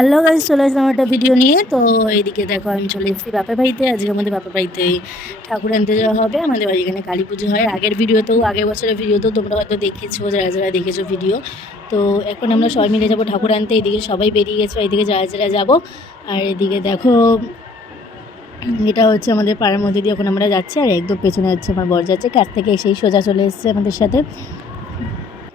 Hello guys, চলে আসলাম একটা video নিয়ে। তো এইদিকে দেখো, আমি চলে এসেছি বাপের বাড়িতে। আজকে আমাদের বাপের বাড়িতে ঠাকুর আনতে যাওয়া হবে। আমাদের বাড়ি এখানে কালী পুজো হয়। আগের বছরের ভিডিওতেও তোমরা হয়তো দেখেছো, যারা যারা দেখেছো ভিডিও। তো এখন আমরা সবাই মিলে যাবো ঠাকুর আনতে। এইদিকে সবাই বেরিয়ে গেছো, এইদিকে যারা যারা যাবো। আর এদিকে দেখো, এটা হচ্ছে আমাদের পাড়ার মধ্যে দিয়ে এখন আমরা যাচ্ছি। আর একদম পেছনে হচ্ছে আমার বর যাচ্ছে, কাছ থেকে এসেই সোজা চলে এসেছে আমাদের সাথে।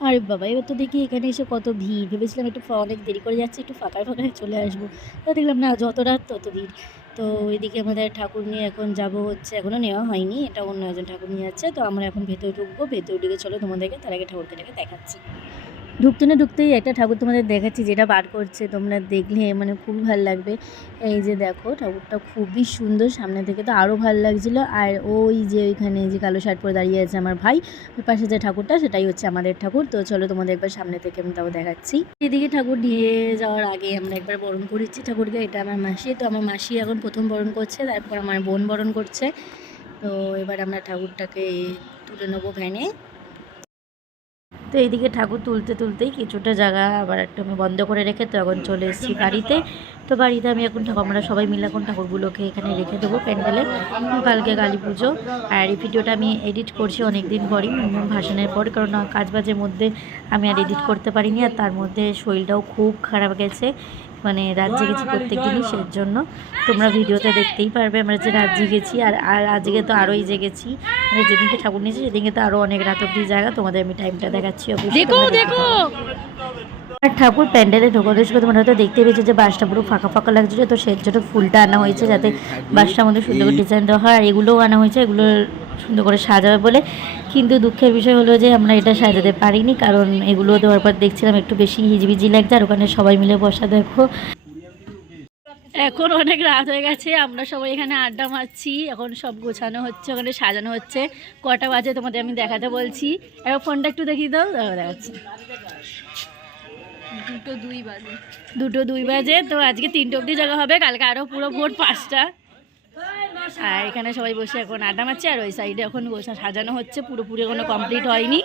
আরে বাবা, এবার তো দেখি এখানে এসে কত ভিড়। ভেবেছিলাম একটু অনেক দেরি করে যাচ্ছে, একটু ফাঁকায় ফাঁকায় চলে আসবো। তো দেখলাম না, যত রাত তত ভিড়। তো এদিকে আমাদের ঠাকুর নিয়ে এখন যাব হচ্ছে, এখনও নেওয়া হয়নি, এটা অন্য একজন ঠাকুর নিয়ে যাচ্ছে। তো আমরা এখন ভেতরে ঢুকবো, ভেতরে ঢুকে চলো তোমাদেরকে তার আগে ঠাকুরকে দেখাচ্ছি। ঢুকতে না ঢুকতেই একটা ঠাকুর তোমাদের দেখাচ্ছি, যেটা বার করছে, তোমরা দেখলে মানে খুবই ভালো লাগবে। এই যে দেখো, ঠাকুরটা খুবই সুন্দর, সামনে থেকে তো আরও ভালো লাগছিলো। আর ওই যে ওইখানে যে কালো শার্ট পরে দাঁড়িয়ে আছে আমার ভাই, ওই পাশে যে ঠাকুরটা, সেটাই হচ্ছে আমাদের ঠাকুর। তো চলো তোমাদের একবার সামনে থেকে আমি তাও দেখাচ্ছি। এদিকে ঠাকুর নিয়ে যাওয়ার আগে আমরা একবার বরণ করেছি ঠাকুরকে। এটা আমার মাসি, তো আমার মাসি এখন প্রথম বরণ করছে, তারপর আমার বোন বরণ করছে। তো এবার আমরা ঠাকুরটাকে তুলে নেবো ভ্যানে। তো এইদিকে ঠাকুর তুলতে তুলতেই কিছুটা জায়গা আবার একটু আমি বন্ধ করে রেখে তো এখন চলে এসেছি বাড়িতে। তো বাড়িতে আমি এখন আমরা সবাই মিলে এখন ঠাকুরগুলোকে এখানে রেখে দেবো প্যান্ডেলে। কালকে কালী পুজো। আর এই ভিডিওটা আমি এডিট করছি অনেক দিন পরই, ভাসানের পর, কারণ কাজবাজের মধ্যে আমি আর এডিট করতে পারিনি। আর তার মধ্যে শরীরটাও খুব খারাপ গেছে, মানে রাত জেগেছি প্রত্যেক দিনই, সেই জন্য তোমরা ভিডিওতে দেখতেই পারবে আমরা যে রাত জেগেছি। আর আজকে তো আরোই জেগেছি, মানে যেদিনকে ঠাকুর নিয়েছি সেদিনকে তো আরও অনেক রাত অব্দি জায়গা। তোমাদের আমি টাইমটা দেখাচ্ছি অবশ্যই। আর ঠাকুর প্যান্ডেলে ঢোকানোর সময় তোমরা হয়তো দেখতে পেয়েছো যে বাসটা পুরো ফাঁকা ফাঁকা লাগছিল। তো সেই জন্য ফুলটা আনা হয়েছে, যাতে বাসটার মধ্যে সুন্দর করে ডিজাইন দেওয়া হয়। আর এগুলোও আনা হয়েছে, এগুলো সুন্দর করে সাজাবে বলে। কিন্তু দুঃখের বিষয় হলো যে আমরা এটা সাজাতে পারিনি, কারণ এগুলো দেওয়ার পর দেখছিলাম একটু বেশি হিজিবিজি লাগছে। আর ওখানে সবাই মিলে বসা দেখো, এখন অনেক রাত হয়ে গেছে, আমরা সবাই এখানে আড্ডা মারছি। এখন সব গোছানো হচ্ছে, ওখানে সাজানো হচ্ছে। কটা বাজে তোমাদের আমি দেখাতে বলছি। এবার ফোনটা একটু দেখিয়ে দাও, দেখাচ্ছি। 2:02 বাজে। তো আজকে 3টে অবধি জায়গা হবে, কালকে আরও পুরো ভোর 5টা। আর এখানে সবাই বসে এখন আড্ডা মারছে। আর ওই সাইডে এখন সাজানো হচ্ছে, পুরোপুরি এখনো কমপ্লিট হয়নি।